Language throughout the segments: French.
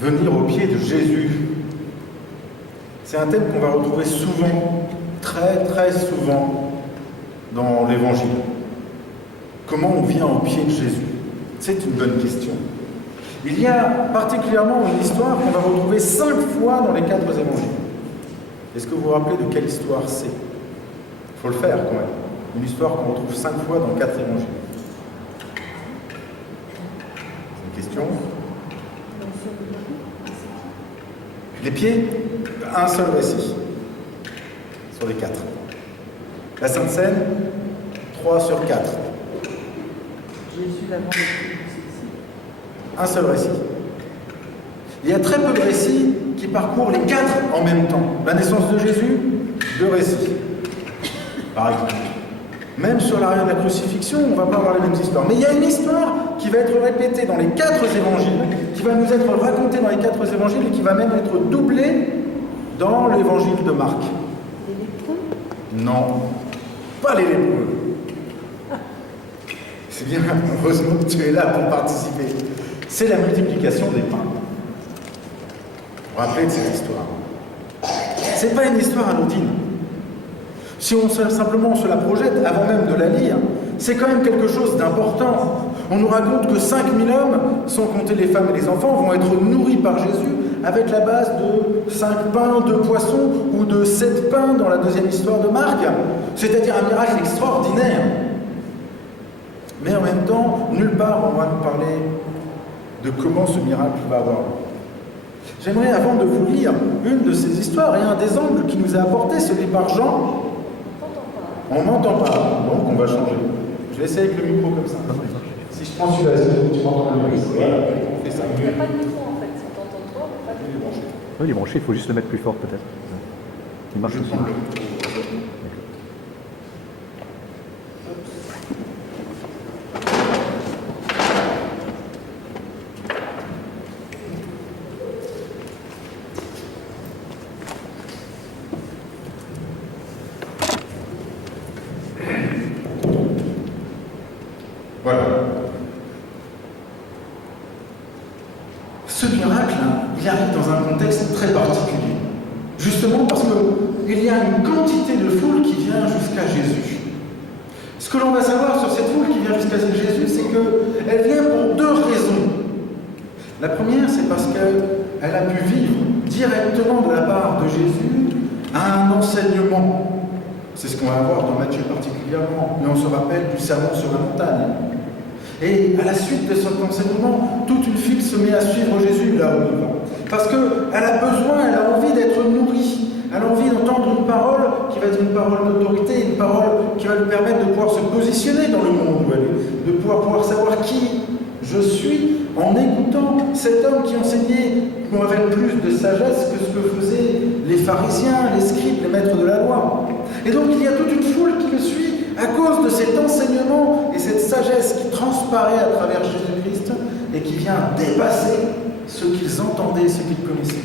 venir aux pieds de Jésus. C'est un thème qu'on va retrouver souvent, très très souvent dans l'Évangile. Comment on vient aux pieds de Jésus? C'est une bonne question. Il y a particulièrement une histoire qu'on va retrouver 5 fois dans les 4 évangiles. Est-ce que vous vous rappelez de quelle histoire c'est? Il faut le faire quand même. Une histoire qu'on retrouve 5 fois dans 4 évangiles. C'est une question? Les pieds, un seul récit sur les 4. La Sainte Seine, 3 sur 4. Jésus l'avant Un seul récit. Il y a très peu de récits qui parcourent les 4 en même temps. La naissance de Jésus, 2 récits, par exemple. Même sur l'arrière de la crucifixion, on ne va pas avoir les mêmes histoires. Mais il y a une histoire qui va être répétée dans les 4 évangiles, qui va nous être racontée dans les 4 évangiles et qui va même être doublée dans l'évangile de Marc. Les lépreux? Non, pas les lépreux. C'est bien, heureusement que tu es là pour participer. C'est la multiplication des pains. Vous vous rappelez de cette histoire? C'est pas une histoire anodine. Si on simplement se la projette avant même de la lire, c'est quand même quelque chose d'important. On nous raconte que 5000 hommes, sans compter les femmes et les enfants, vont être nourris par Jésus avec la base de 5 pains, 2 poissons ou de 7 pains dans la deuxième histoire de Marc, c'est-à-dire un miracle extraordinaire. Mais en même temps, nulle part on va nous parler de comment ce miracle va avoir lieu. J'aimerais, avant de vous lire une de ces histoires et un des angles qui nous est apporté, celui par Jean. On m'entend pas, donc on va changer. Je vais essayer avec le micro comme ça. Si je prends celui-là, tu m'entends mieux. Voilà, on fait ça. Il n'y a pas de micro en fait, on t'entend toi, mais pas de micro. Oui, il est branché, il faut juste le mettre plus fort peut-être. Il marche aussi. Voilà. Ce miracle, il arrive dans un contexte très particulier. Justement parce qu'il y a une quantité de foule qui vient jusqu'à Jésus. Ce que l'on va savoir sur cette foule qui vient jusqu'à Jésus, c'est qu'elle vient pour 2 raisons. La première, c'est parce qu'elle a pu vivre directement de la part de Jésus un enseignement. C'est ce qu'on va voir dans Matthieu particulièrement, mais on se rappelle du sermon sur la montagne. Et à la suite de cet enseignement, toute une file se met à suivre Jésus là où il va. Parce qu'elle a besoin, elle a envie d'être nourrie. Elle a envie d'entendre une parole qui va être une parole d'autorité, une parole qui va lui permettre de pouvoir se positionner dans le monde où elle est, de pouvoir savoir qui je suis en écoutant cet homme qui enseignait avec plus de sagesse que ce que faisaient les pharisiens, les scribes, les maîtres de la loi. Et donc il y a toute une foule qui le suit à cause de cet enseignement et cette sagesse qui transparaît à travers Jésus-Christ et qui vient dépasser ce qu'ils entendaient, ce qu'ils connaissaient.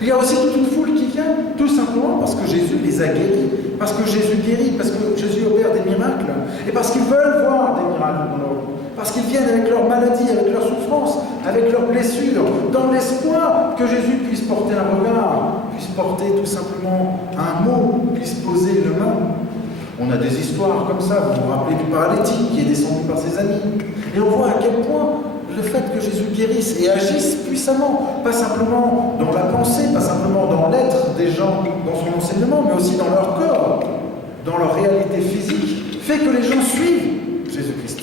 Il y a aussi toute une foule qui vient tout simplement parce que Jésus les a guéris, parce que Jésus guérit, parce que Jésus opère des miracles, et parce qu'ils veulent voir des miracles dans leur vie, parce qu'ils viennent avec leurs maladies, avec leurs souffrances, avec leurs blessures, dans l'espoir que Jésus puisse porter un regard, puisse porter tout simplement un mot, puisse poser une main. On a des histoires comme ça, vous vous rappelez du paralytique qui est descendu par ses amis. Et on voit à quel point le fait que Jésus guérisse et agisse puissamment, pas simplement dans la pensée, pas simplement dans l'être des gens, dans son enseignement, mais aussi dans leur corps, dans leur réalité physique, fait que les gens suivent Jésus-Christ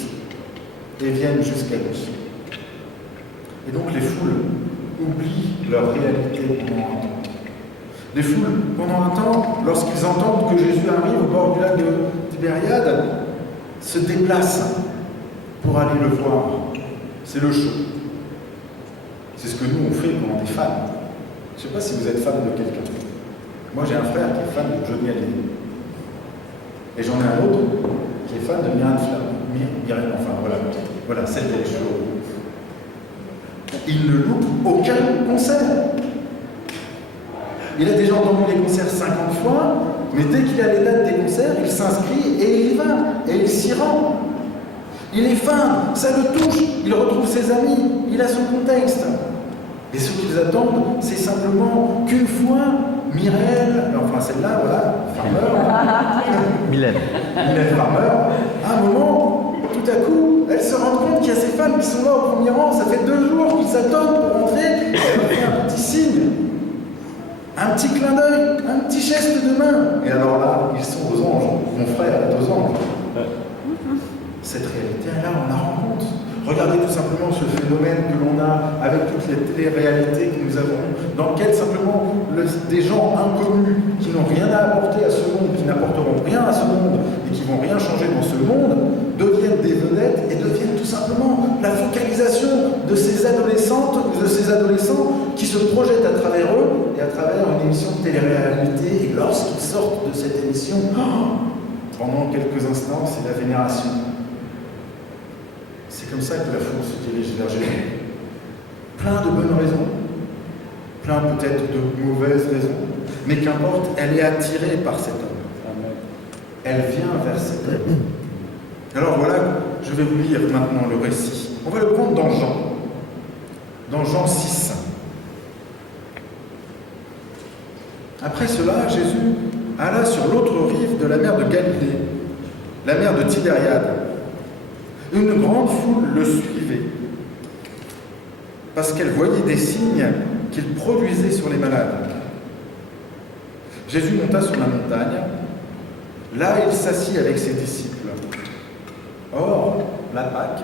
et viennent jusqu'à lui. Et donc les foules oublient leur réalité pendant un temps. Les foules, pendant un temps, lorsqu'ils entendent que Jésus arrive au bord du lac de Tibériade, se déplacent pour aller le voir. C'est le show. C'est ce que nous on fait quand on est fan. Je ne sais pas si vous êtes fan de quelqu'un. Moi j'ai un frère qui est fan de Johnny Hallyday. Et j'en ai un autre qui est fan de Myriam Flam. Enfin voilà, celle qui est chaud. Il ne loupe aucun concert. Il a déjà entendu les concerts 50 fois, mais dès qu'il a les dates des concerts, il s'inscrit et il y va, et il s'y rend. Il est fan, ça le touche, il retrouve ses amis, il a son contexte. Et ce qu'ils attendent, c'est simplement qu'une fois, Mireille, enfin celle-là, voilà, Farmer, Mylène. Mylène Farmer, à un moment, tout à coup, elle se rend compte qu'il y a ces femmes qui sont là au premier rang, ça fait 2 jours qu'ils s'attendent pour rentrer, elle fait un petit signe, un petit clin d'œil, un petit geste de main. Et alors là, ils sont aux anges, mon frère est aux anges. Cette réalité-là, on la rencontre. Regardez tout simplement ce phénomène que l'on a avec toutes les téléréalités que nous avons, dans lequel simplement des gens inconnus qui n'ont rien à apporter à ce monde, qui n'apporteront rien à ce monde et qui vont rien changer dans ce monde, deviennent des vedettes et deviennent tout simplement la focalisation de ces adolescentes ou de ces adolescents qui se projettent à travers eux et à travers une émission de télé-réalité. Et lorsqu'ils sortent de cette émission, pendant quelques instants, c'est la vénération. C'est comme ça que la foule se dirige vers Jésus. Plein de bonnes raisons, plein peut-être de mauvaises raisons, mais qu'importe, elle est attirée par cet homme. Amen. Elle vient vers cet homme. Alors voilà, je vais vous lire maintenant le récit. On va le prendre dans Jean 6. Après cela, Jésus alla sur l'autre rive de la mer de Galilée, la mer de Tibériade. Une grande foule le suivait, parce qu'elle voyait des signes qu'il produisait sur les malades. Jésus monta sur la montagne. Là, il s'assit avec ses disciples. Or, la Pâque,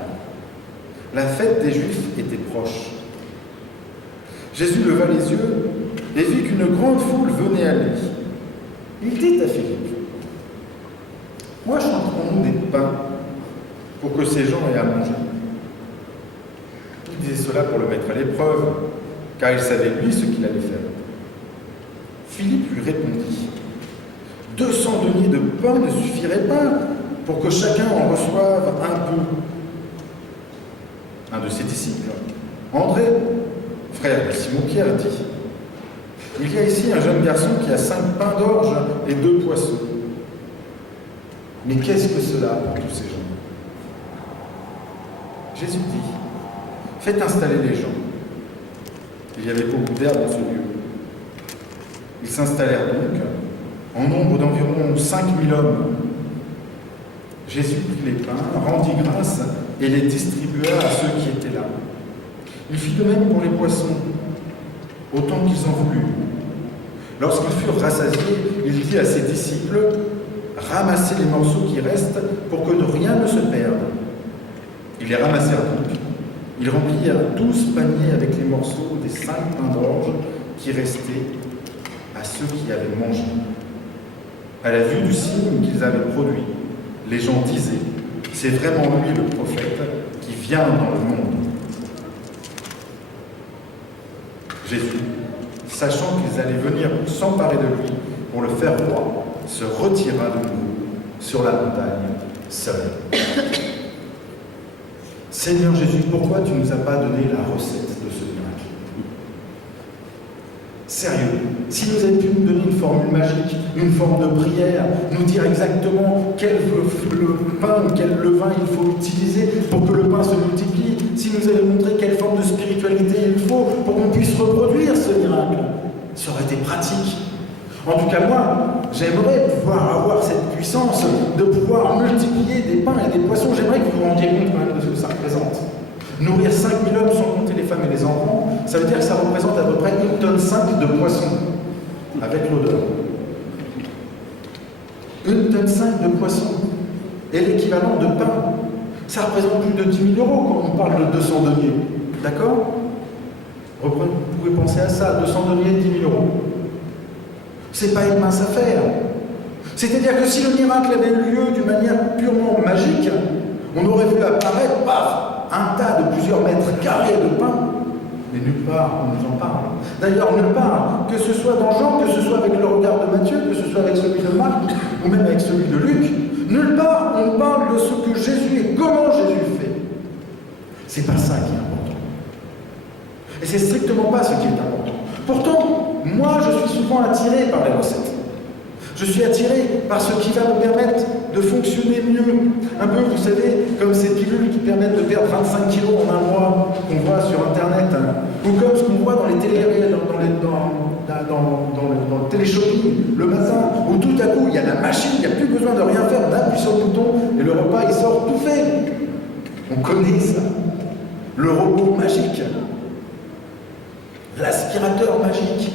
la fête des Juifs, était proche. Jésus leva les yeux et vit qu'une grande foule venait à lui. Il dit à Philippe, « Moi, chanterons-nous des pains pour que ces gens aient à manger ?» Il disait cela pour le mettre à l'épreuve, car il savait lui ce qu'il allait faire. Philippe lui répondit, « 200 deniers de pain ne suffiraient pas pour que chacun en reçoive un peu. » Un de ses disciples, André, frère de Simon-Pierre, dit, « Il y a ici un jeune garçon qui a 5 pains d'orge et 2 poissons. Mais qu'est-ce que cela pour tous ces gens ?» Jésus dit, « Faites installer les gens. » Il y avait beaucoup d'air dans ce lieu. Ils s'installèrent donc, en nombre d'environ 5000 hommes. Jésus prit les pains, rendit grâce et les distribua à ceux qui étaient là. Il fit de même pour les poissons, autant qu'ils en voulurent. Lorsqu'ils furent rassasiés, il dit à ses disciples, « Ramassez les morceaux qui restent pour que rien ne se perde. » Ils les ramassèrent donc. Ils remplirent 12 paniers avec les morceaux des 5 pains d'orge qui restaient à ceux qui avaient mangé. À la vue du signe qu'ils avaient produit, les gens disaient, « C'est vraiment lui le prophète qui vient dans le monde. » Jésus, sachant qu'ils allaient venir s'emparer de lui pour le faire roi, se retira de nouveau sur la montagne, seul. Seigneur Jésus, pourquoi tu ne nous as pas donné la recette de ce miracle? Sérieux, si vous avez pu nous donner une formule magique, une forme de prière, nous dire exactement quel pain ou quel levain il faut utiliser pour que le pain se multiplie, si nous avez montré quelle forme de spiritualité il faut pour qu'on puisse reproduire ce miracle, ça aurait été pratique. En tout cas, moi, j'aimerais pouvoir avoir cette puissance de pouvoir multiplier des pains et des poissons. J'aimerais que vous vous rendiez compte quand même de ce que ça représente. Nourrir 5000 hommes sans compter les femmes et les enfants, ça veut dire que ça représente à peu près 1,5 tonne de poissons, avec l'odeur. 1,5 tonne de poissons et l'équivalent de pain. Ça représente plus de 10 000 € quand on parle de 200 deniers. D'accord? Vous pouvez penser à ça, 200 deniers, 10 000 €. C'est pas une mince affaire. C'est-à-dire que si le miracle avait eu lieu d'une manière purement magique, on aurait vu apparaître, paf, un tas de plusieurs mètres carrés de pain, mais nulle part on nous en parle. D'ailleurs, nulle part, que ce soit dans Jean, que ce soit avec le regard de Matthieu, que ce soit avec celui de Marc, ou même avec celui de Luc, nulle part on parle de ce que Jésus et comment Jésus fait. C'est pas ça qui est important. Et c'est strictement pas ce qui est important. Pourtant, moi, je suis souvent attiré par les recettes. Je suis attiré par ce qui va me permettre de fonctionner mieux. Un peu, vous savez, comme ces pilules qui permettent de perdre 25 kilos en un mois qu'on voit sur Internet, Ou comme ce qu'on voit dans les dans le téléshopping le matin, où tout à coup il y a la machine, il n'y a plus besoin de rien faire, on appuie sur le bouton et le repas il sort tout fait. On connaît ça. Le robot magique, l'aspirateur magique,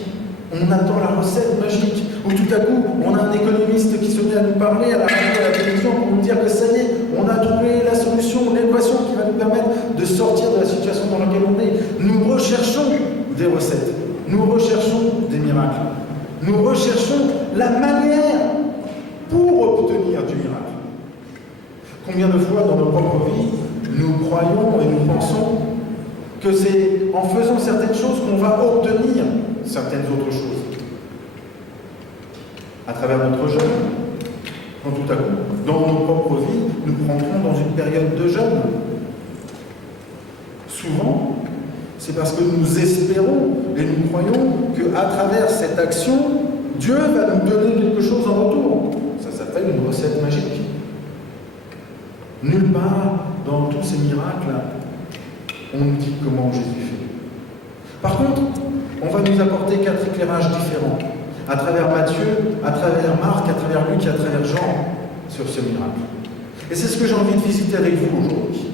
on attend la recette magique, où tout à coup on a un économiste qui se met à nous parler à la radio, à la télévision pour nous dire que ça y est, on a trouvé la solution, l'équation qui va nous permettre de sortir de la situation dans laquelle on est. Nous recherchons des recettes, nous recherchons des miracles, nous recherchons la manière pour obtenir du miracle. Combien de fois dans nos propres vies, nous croyons et nous pensons que c'est en faisant certaines choses qu'on va obtenir certaines autres choses. À travers notre jeûne, quand tout à coup, dans nos propres vies, nous rentrons dans une période de jeûne. Souvent, c'est parce que nous espérons et nous croyons qu'à travers cette action, Dieu va nous donner quelque chose en retour. Ça s'appelle une recette magique. Nulle part dans tous ces miracles, on nous dit comment Jésus fait. Par contre, on va nous apporter 4 éclairages différents, à travers Matthieu, à travers Marc, à travers Luc et à travers Jean, sur ce miracle. Et c'est ce que j'ai envie de visiter avec vous aujourd'hui.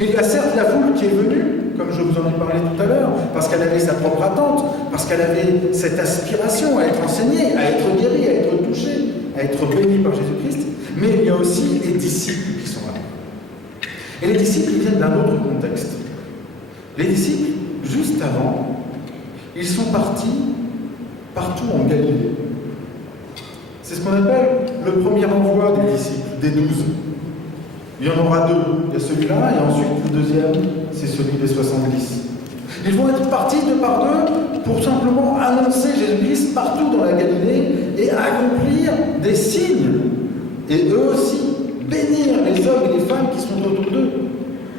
Il y a certes la foule qui est venue, comme je vous en ai parlé tout à l'heure, parce qu'elle avait sa propre attente, parce qu'elle avait cette aspiration à être enseignée, à être guérie, à être touchée, à être bénie par Jésus-Christ, mais il y a aussi les disciples qui sont là. Et les disciples, ils viennent d'un autre contexte. Les disciples, juste avant, ils sont partis partout en Galilée. C'est ce qu'on appelle le premier envoi des disciples, des 12. Il y en aura 2. Il y a celui-là, et ensuite le deuxième, c'est celui des 70. Ils vont être partis 2 par 2 pour simplement annoncer Jésus-Christ partout dans la Galilée et accomplir des signes. Et eux aussi, bénir les hommes et les femmes qui sont autour d'eux.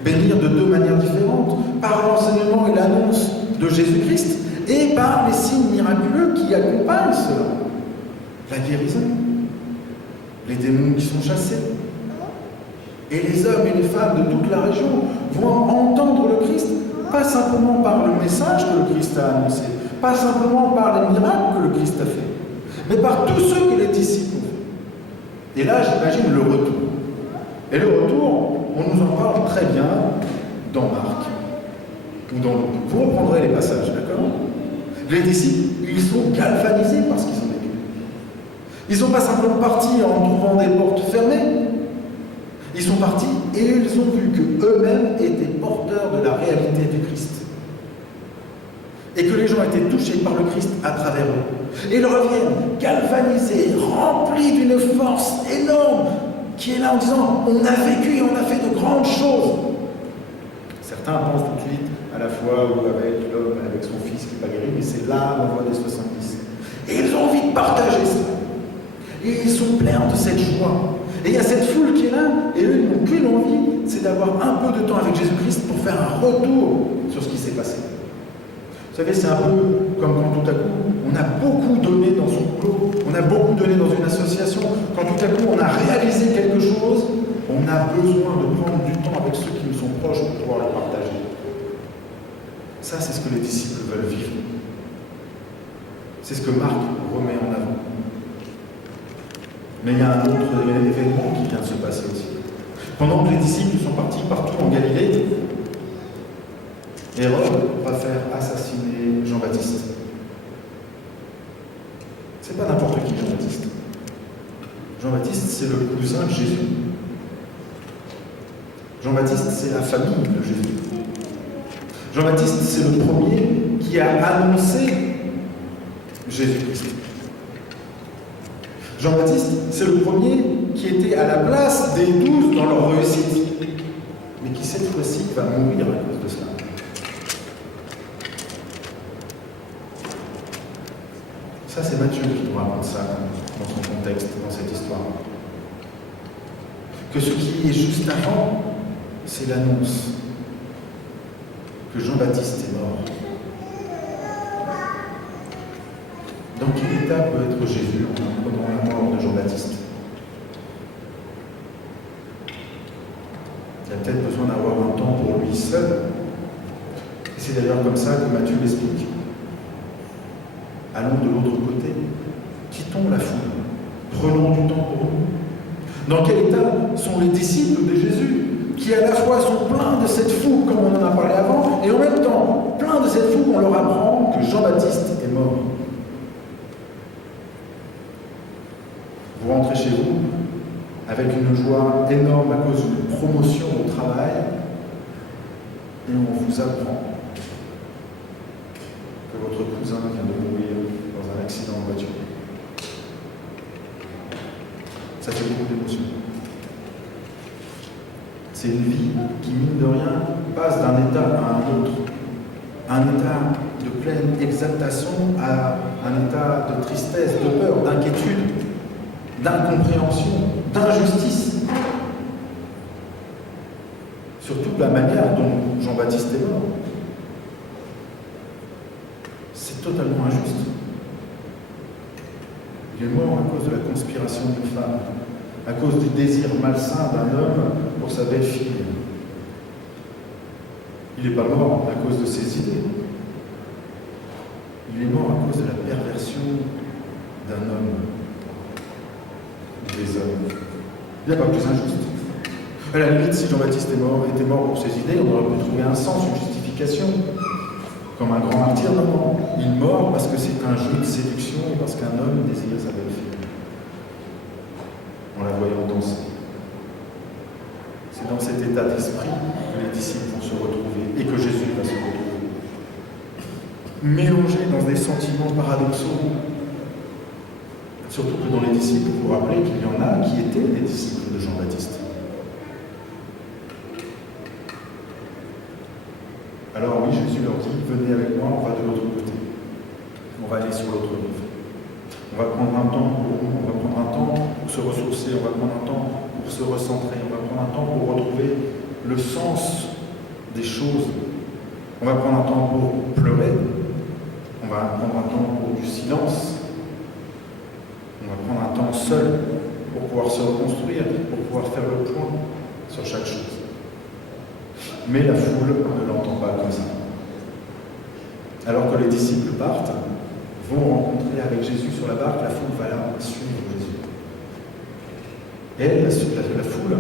Bénir de 2 manières différentes, par l'enseignement et l'annonce de Jésus-Christ et par les signes miraculeux qui accompagnent cela. La guérison, les démons qui sont chassés. Et les hommes et les femmes de toute la région vont entendre le Christ, pas simplement par le message que le Christ a annoncé, pas simplement par les miracles que le Christ a fait, mais par tous ceux que les disciples ont fait. Et là, j'imagine le retour. Et le retour, on nous en parle très bien dans Marc ou dans Luc. Vous reprendrez les passages, d'accord? Les disciples, ils sont galvanisés par ce qu'ils ont vécu. Ils ne sont pas simplement partis en trouvant des portes fermées. Ils sont partis et ils ont vu qu'eux-mêmes étaient porteurs de la réalité du Christ. Et que les gens étaient touchés par le Christ à travers eux. Et ils reviennent galvanisés, remplis d'une force énorme, qui est là en disant, on a vécu et on a fait de grandes choses. Certains pensent tout de suite à la fois où avec l'homme, avec son fils qui n'est pas guéri, mais c'est là l'envoi des 70. Et ils ont envie de partager ça. Et ils sont pleins de cette joie. Et il y a cette foule qui est là, et eux, ils n'ont qu'une envie, c'est d'avoir un peu de temps avec Jésus-Christ pour faire un retour sur ce qui s'est passé. Vous savez, c'est un peu comme quand tout à coup, on a beaucoup donné dans son clos, on a beaucoup donné dans une association, quand tout à coup on a réalisé quelque chose, on a besoin de prendre du temps avec ceux qui nous sont proches pour pouvoir le partager. Ça, c'est ce que les disciples veulent vivre. C'est ce que Marc remet en avant. Mais il y a un autre événement qui vient de se passer aussi. Pendant que les disciples sont partis partout en Galilée, Hérode va faire assassiner Jean-Baptiste. C'est pas n'importe qui, Jean-Baptiste. Jean-Baptiste, c'est le cousin de Jésus. Jean-Baptiste, c'est la famille de Jésus. Jean-Baptiste, c'est le premier qui a annoncé Jésus-Christ. Jean-Baptiste, c'est le premier qui était à la place des 12 dans leur réussite, mais qui cette fois-ci va mourir à cause de cela. Ça, c'est Matthieu qui nous raconte ça dans son contexte, dans cette histoire. Que ce qui est juste avant, c'est l'annonce que Jean-Baptiste est mort. Dans quelle étape peut être Jésus en apprenant la mort de Jean-Baptiste? Il a peut-être besoin d'avoir un temps pour lui seul. Et c'est d'ailleurs comme ça que Matthieu l'explique. Allons de l'autre côté, quittons la foule, prenons du temps pour nous. Dans quel état sont les disciples de Jésus, qui à la fois sont pleins de cette foule, comme on en a parlé avant, et en même temps, pleins de cette foule, on leur apprend que Jean-Baptiste est mort. Vous rentrez chez vous avec une joie énorme à cause d'une promotion au travail, et on vous apprend que votre cousin vient de mourir dans un accident de voiture. Ça fait beaucoup d'émotions. C'est une vie qui, mine de rien, passe d'un état à un autre. Un état de pleine exaltation à un état de tristesse, de peur, d'inquiétude, d'incompréhension, d'injustice. Surtout la manière dont Jean-Baptiste est mort. C'est totalement injuste. Il est mort à cause de la conspiration d'une femme, à cause du désir malsain d'un homme pour sa belle-fille. Il n'est pas mort à cause de ses idées. Il est mort à cause de la perversion d'un homme ou des hommes. Il n'y a pas plus injuste. À la limite, si Jean-Baptiste était mort pour ses idées, on aurait pu trouver un sens, une justification. Comme un grand martyr, non. Il est mort parce que c'est un jeu de séduction et parce qu'un homme désire sa belle-fille. En la voyant danser. C'est dans cet état d'esprit que les disciples vont se retrouver et que Jésus va se retrouver. Mélangés dans des sentiments paradoxaux. Surtout que dans les disciples, vous vous rappelez qu'il y en a qui étaient des disciples de Jean-Baptiste. Alors oui, Jésus leur dit, venez avec moi, on va de l'autre côté. On va aller sur l'autre rive. On va prendre un temps pour nous, on va prendre un temps pour se ressourcer, on va prendre un temps pour se recentrer, on va prendre un temps pour retrouver le sens des choses. On va prendre un temps pour pleurer, on va prendre un temps pour du silence, on va prendre un temps seul pour pouvoir se reconstruire, pour pouvoir faire le point sur chaque chose. Mais la foule ne l'entend pas comme ça. Alors que les disciples partent, vont rencontrer avec Jésus sur la barque, la foule va là suivre Jésus. Et elle, la foule,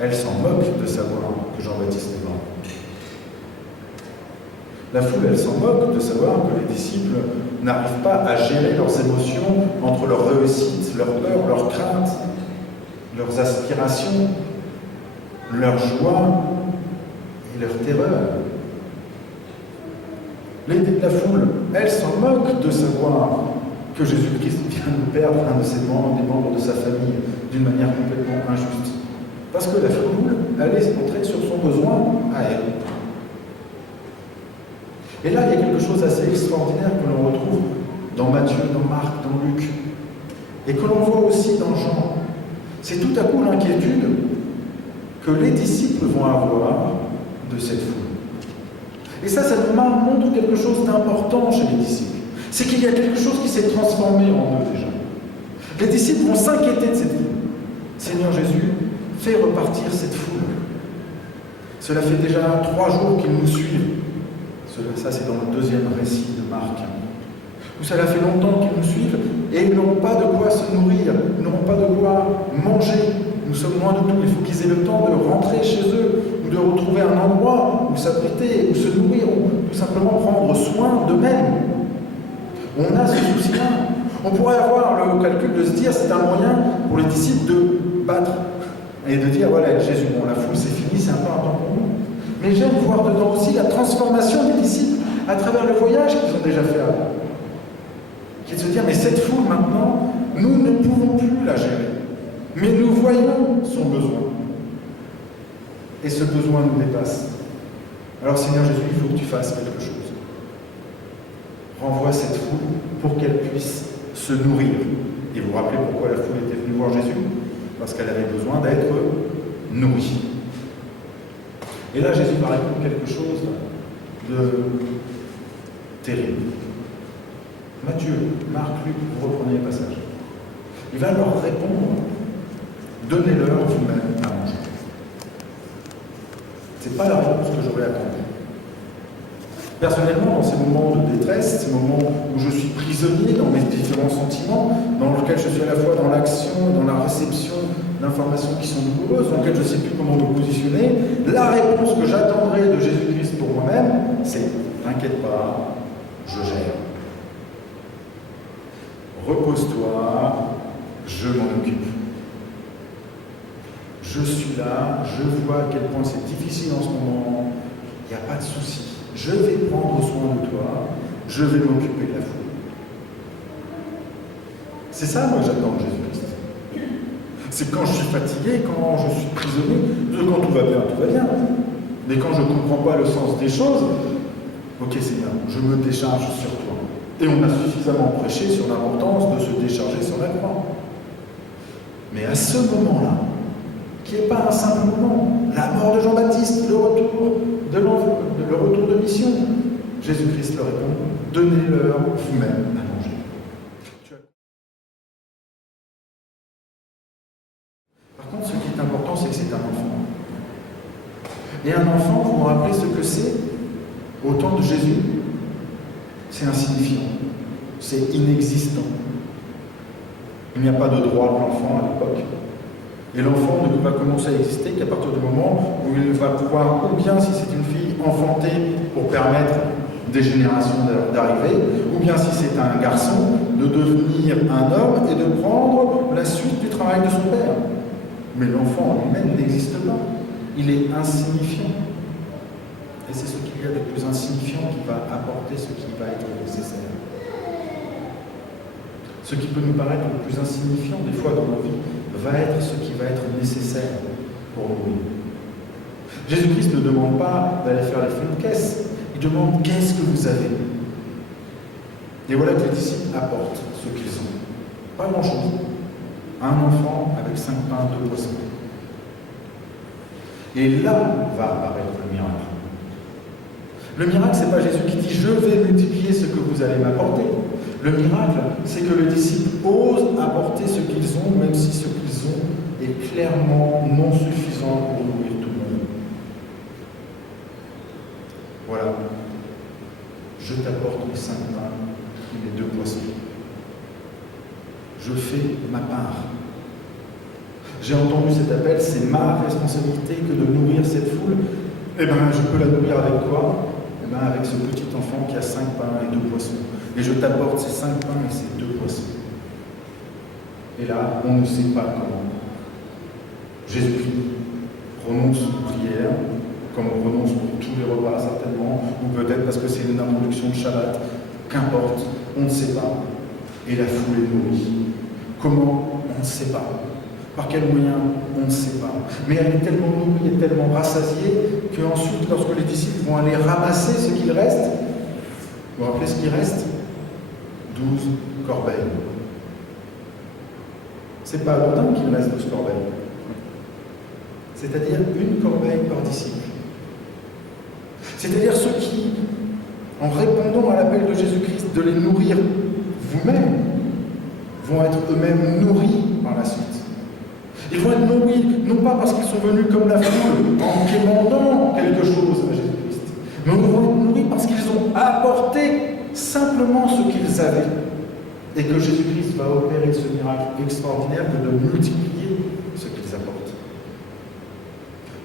elle s'en moque de savoir que Jean-Baptiste est mort. La foule, elle s'en moque de savoir que les disciples n'arrivent pas à gérer leurs émotions entre leur réussite, leur peur, leurs craintes, leurs aspirations, leur joie et leur terreur. La foule, elle s'en moque de savoir que Jésus-Christ vient de perdre un de ses membres, des membres de sa famille, d'une manière complètement injuste. Parce que la foule, elle est centrée sur son besoin à elle. Et là, il y a quelque chose d'assez extraordinaire que l'on retrouve dans Matthieu, dans Marc, dans Luc, et que l'on voit aussi dans Jean. C'est tout à coup l'inquiétude que les disciples vont avoir de cette foule. Et ça nous montre quelque chose d'important chez les disciples. C'est qu'il y a quelque chose qui s'est transformé en eux déjà. Les disciples vont s'inquiéter de cette foule. Seigneur Jésus, fais repartir cette foule. Cela fait déjà 3 jours qu'ils nous suivent. Ça, c'est dans le 2e récit de Marc. Où cela fait longtemps qu'ils nous suivent et ils n'auront pas de quoi se nourrir, ils n'auront pas de quoi manger. Nous sommes loin de tout. Il faut qu'ils aient le temps de rentrer chez eux ou de retrouver un endroit où s'abriter, où se nourrir, ou tout simplement prendre soin d'eux-mêmes. On a ce souci-là. On pourrait avoir le calcul de se dire c'est un moyen pour les disciples de battre et de dire voilà, Jésus, bon, la foule c'est fini, c'est un peu un temps pour nous. Mais j'aime voir dedans aussi la transformation des disciples à travers le voyage qu'ils ont déjà fait avant. Qui est de se dire mais cette foule maintenant, nous ne pouvons plus la gérer. Mais nous voyons son besoin. Et ce besoin nous dépasse. Alors Seigneur Jésus, il faut que tu fasses quelque chose. Renvoie cette foule pour qu'elle puisse se nourrir. Et vous vous rappelez pourquoi la foule était venue voir Jésus? Parce qu'elle avait besoin d'être nourrie. Et là, Jésus va répondre quelque chose de terrible. Matthieu, Marc, Luc, vous reprenez les passages. Il va leur répondre, donnez-leur vous-même à manger. Ce n'est pas la réponse que j'aurais attendue. Personnellement, dans ces moments de détresse, ces moments où je suis prisonnier dans mes différents sentiments, dans lesquels je suis à la fois dans l'action et dans la réception d'informations qui sont douloureuses, dans lesquelles je ne sais plus comment me positionner, la réponse que j'attendrai de Jésus-Christ pour moi-même, c'est « T'inquiète pas, je gère. Repose-toi, je m'en occupe. Je suis là, je vois à quel point c'est difficile en ce moment, il n'y a pas de souci. Je vais prendre soin de toi, je vais m'occuper de la foule. » C'est ça, moi, que j'attends de Jésus-Christ. C'est quand je suis fatigué, quand je suis prisonnier, quand tout va bien. Mais quand je ne comprends pas le sens des choses, ok Seigneur, je me décharge sur toi. Et on a suffisamment prêché sur l'importance de se décharger sur la croix. Mais à ce moment-là, qui n'est pas un simple moment, la mort de Jean-Baptiste, le retour de mission, Jésus-Christ leur répond, donnez-leur vous-même à manger. Par contre, ce qui est important, c'est que c'est un enfant. Et un enfant, vous vous rappelez ce que c'est au temps de Jésus? C'est insignifiant, c'est inexistant. Il n'y a pas de droit de l'enfant à l'époque. Et l'enfant ne va commencer à exister qu'à partir du moment où il va pouvoir, ou bien si c'est une fille, enfanter pour permettre des générations d'arriver, ou bien si c'est un garçon, de devenir un homme et de prendre la suite du travail de son père. Mais l'enfant en lui-même n'existe pas. Il est insignifiant. Et c'est ce qu'il y a de plus insignifiant qui va apporter ce qui va être nécessaire. Ce qui peut nous paraître le plus insignifiant des fois dans nos vies va être ce qui va être nécessaire pour nous. Jésus-Christ ne demande pas d'aller faire les fonds de caisse, il demande qu'est-ce que vous avez. Et voilà que les disciples apportent ce qu'ils ont. Pas grand-chose. Un enfant avec 5 pains, 2 poissons. Et là va apparaître le miracle. Le miracle, ce n'est pas Jésus qui dit « je vais multiplier ce que vous allez m'apporter ». Le miracle, c'est que les disciples osent apporter ce qu'ils ont, même si ce qu'ils ont est clairement non suffisant pour nourrir tout le monde. Voilà. Je t'apporte les 5 pains et les 2 poissons. Je fais ma part. J'ai entendu cet appel, c'est ma responsabilité que de nourrir cette foule. Eh bien, je peux la nourrir avec quoi? Eh bien, avec ce petit enfant qui a 5 pains et 2 poissons. Et je t'apporte ces 5 pains et ces 2 poissons. Et là, on ne sait pas comment. Jésus-Christ prononce une prière, comme on prononce pour tous les repas certainement, ou peut-être parce que c'est une introduction de Shabbat. Qu'importe, on ne sait pas. Et la foule est nourrie. Comment? On ne sait pas. Par quel moyen? On ne sait pas. Mais elle est tellement nourrie et tellement rassasiée qu'ensuite, lorsque les disciples vont aller ramasser ce qu'il reste, vous vous rappelez ce qu'il reste? 12 corbeilles. C'est pas anodin qu'il reste 12 corbeilles. C'est-à-dire une corbeille par disciple. C'est-à-dire ceux qui, en répondant à l'appel de Jésus-Christ de les nourrir vous-même, vont être eux-mêmes nourris par la suite. Ils vont être nourris, non pas parce qu'ils sont venus comme la foule, en quémandant quelque chose à Jésus-Christ, mais ils vont être nourris parce qu'ils ont apporté simplement ce qu'ils avaient. Et que Jésus-Christ va opérer ce miracle extraordinaire que de multiplier ce qu'ils apportent.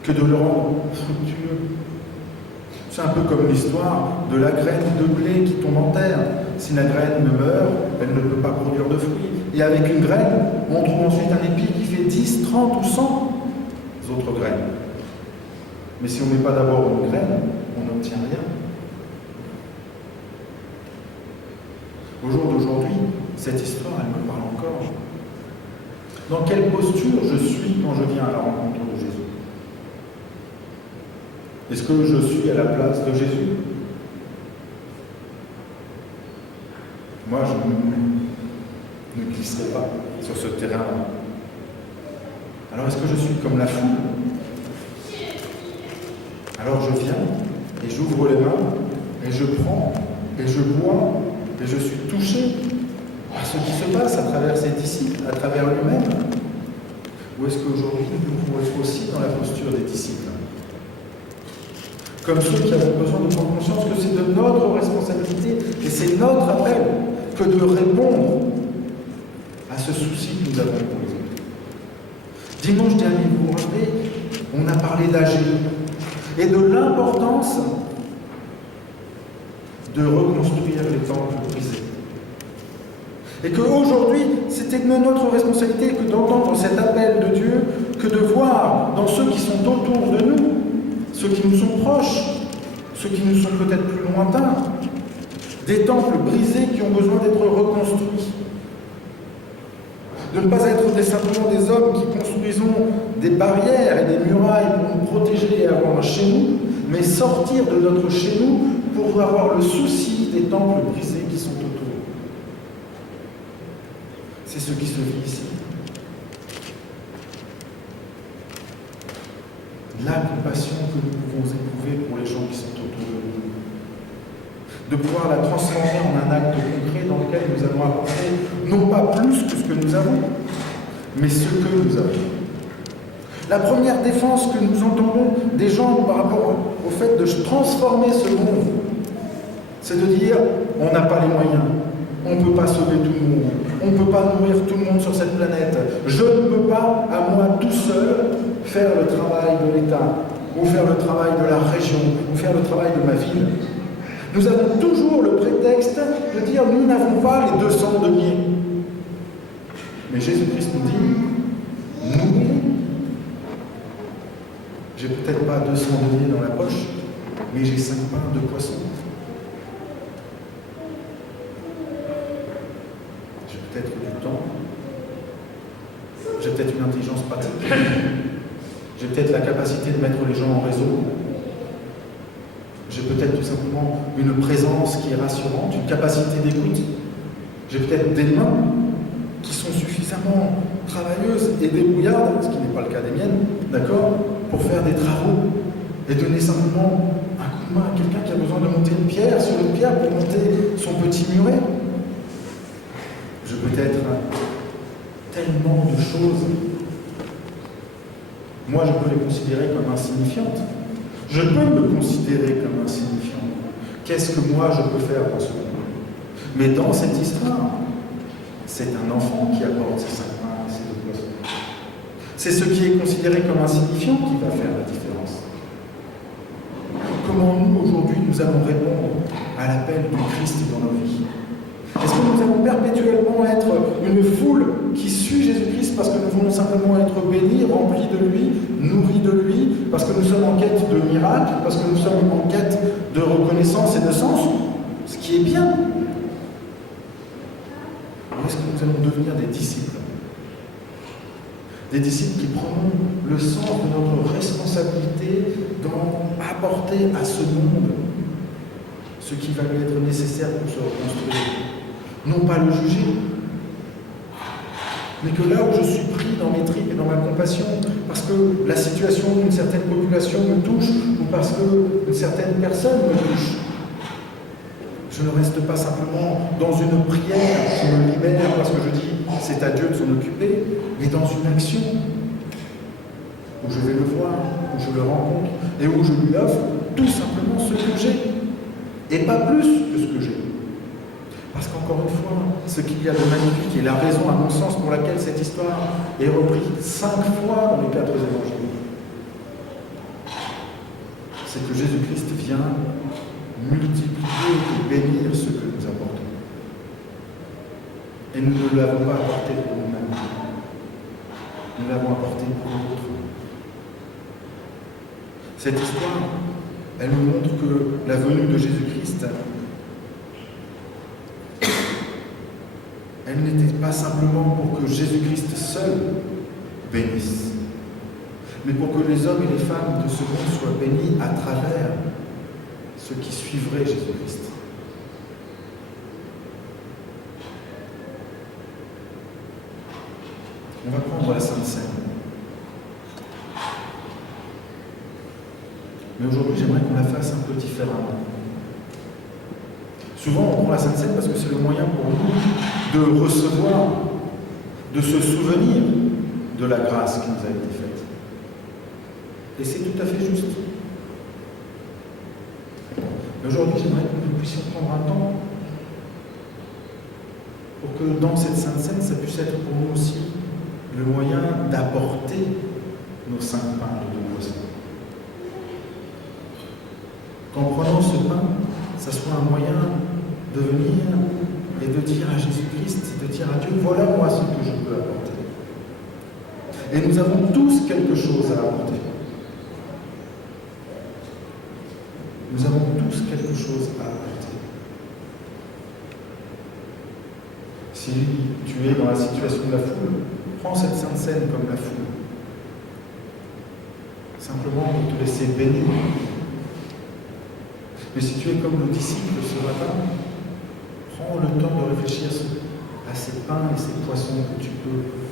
Que de le rendre fructueux. C'est un peu comme l'histoire de la graine de blé qui tombe en terre. Si la graine ne meurt, elle ne peut pas produire de fruits. Et avec une graine, on trouve ensuite un épi qui fait 10, 30 ou 100 autres graines. Mais si on ne met pas d'abord une graine, on n'obtient rien. Au jour d'aujourd'hui, cette histoire, elle me parle encore. Dans quelle posture je suis quand je viens à la rencontre de Jésus? Est-ce que je suis à la place de Jésus? Moi, je ne glisserai pas sur ce terrain-là. Alors, est-ce que je suis comme la foule? Alors, je viens et j'ouvre les mains et je prends et je bois et je suis touché par ce qui se passe à travers ses disciples, à travers lui-même. Ou est-ce qu'aujourd'hui, nous pouvons être aussi dans la posture des disciples? comme ceux qui avons besoin de prendre conscience que c'est de notre responsabilité et c'est notre appel que de répondre à ce souci que nous avons pour les autres. Dimanche dernier, vous vous rappelez, on a parlé d'AG et de l'importance de reconstruire les temples brisés. Et qu'aujourd'hui, c'était notre responsabilité que d'entendre cet appel de Dieu, que de voir dans ceux qui sont autour de nous, ceux qui nous sont proches, ceux qui nous sont peut-être plus lointains, des temples brisés qui ont besoin d'être reconstruits. De ne pas être simplement des hommes qui construisons des barrières et des murailles pour nous protéger et avoir un chez nous, mais sortir de notre chez nous pour avoir le souci des temples brisés qui sont autour. C'est ce qui se vit ici. La compassion que nous pouvons éprouver pour les gens qui sont autour de nous. De pouvoir la transformer en un acte concret dans lequel nous allons apporter non pas plus que ce que nous avons, mais ce que nous avons. La première défense que nous entendons des gens par rapport au fait de transformer ce monde, c'est de dire on n'a pas les moyens, on ne peut pas sauver tout le monde, on ne peut pas nourrir tout le monde sur cette planète, je ne peux pas à moi tout seul faire le travail de l'État, ou faire le travail de la région, ou faire le travail de ma ville. Nous avons toujours le prétexte de dire nous n'avons pas les 200 deniers. Mais Jésus-Christ nous dit, nous, j'ai peut-être pas 200 deniers dans la poche, mais j'ai 5 pains de poisson. J'ai peut-être du temps, j'ai peut-être une intelligence pratique, j'ai peut-être la capacité de mettre les gens en réseau. J'ai peut-être tout simplement une présence qui est rassurante, une capacité d'écoute. J'ai peut-être des mains qui sont suffisamment travailleuses et débrouillardes, ce qui n'est pas le cas des miennes, d'accord, pour faire des travaux et donner simplement un coup de main à quelqu'un qui a besoin de monter une pierre sur une pierre pour monter son petit muret. Je peux être tellement de choses. Moi, je peux les considérer comme insignifiantes. Je peux me considérer comme insignifiant. Qu'est-ce que moi je peux faire dans ce monde? Mais dans cette histoire, c'est un enfant qui apporte ses 5 pains et ses 2 poissons. C'est ce qui est considéré comme insignifiant qui va faire la différence. Comment nous, aujourd'hui, nous allons répondre à l'appel du Christ dans nos vies? Est-ce que nous allons perpétuellement être une foule qui suit Jésus-Christ parce que nous voulons simplement être bénis, remplis de lui, nourris de lui, parce que nous sommes en quête de miracles, parce que nous sommes en quête de reconnaissance et de sens, ce qui est bien? Ou est-ce que nous allons devenir des disciples? Des disciples qui prennent le sens de notre responsabilité dans apporter à ce monde ce qui va lui être nécessaire pour se reconstruire. Non pas le juger, mais que là où je suis pris dans mes tripes et dans ma compassion, parce que la situation d'une certaine population me touche, ou parce qu'une certaine personne me touche, je ne reste pas simplement dans une prière qui me libère, parce que je dis c'est à Dieu de s'en occuper, mais dans une action où je vais le voir, où je le rencontre, et où je lui offre tout simplement ce que j'ai, et pas plus que ce que j'ai. Parce qu'encore une fois, ce qu'il y a de magnifique, et la raison à mon sens pour laquelle cette histoire est reprise 5 fois dans les 4 évangiles, c'est que Jésus-Christ vient multiplier et bénir ce que nous apportons. Et nous ne l'avons pas apporté pour nous-mêmes. Nous l'avons apporté pour l'autre. Cette histoire, elle nous montre que la venue de Jésus-Christ, elle n'était pas simplement pour que Jésus-Christ seul bénisse, mais pour que les hommes et les femmes de ce monde soient bénis à travers ceux qui suivraient Jésus-Christ. On va prendre la Sainte Seine. Mais aujourd'hui, j'aimerais qu'on la fasse un peu différemment. Souvent, on prend la Sainte Seine parce que c'est le moyen pour nous de recevoir, de se souvenir de la grâce qui nous a été faite. Et c'est tout à fait juste. Mais aujourd'hui, j'aimerais que nous puissions prendre un temps pour que dans cette Sainte Seine, ça puisse être pour nous aussi le moyen d'apporter nos 5 pains de 2 poissons. Qu'en prenant ce pain, ça soit un moyen de venir et de dire à Jésus-Christ, de dire à Dieu, voilà moi ce que je peux apporter. Et nous avons tous quelque chose à apporter. Nous avons tous quelque chose à apporter. Si tu es dans la situation de la foule, prends cette Sainte Seine comme la foule. Simplement pour te laisser bénir. Mais si tu es comme le disciple ce matin, prends le temps de réfléchir à ces pains et ces poissons que tu peux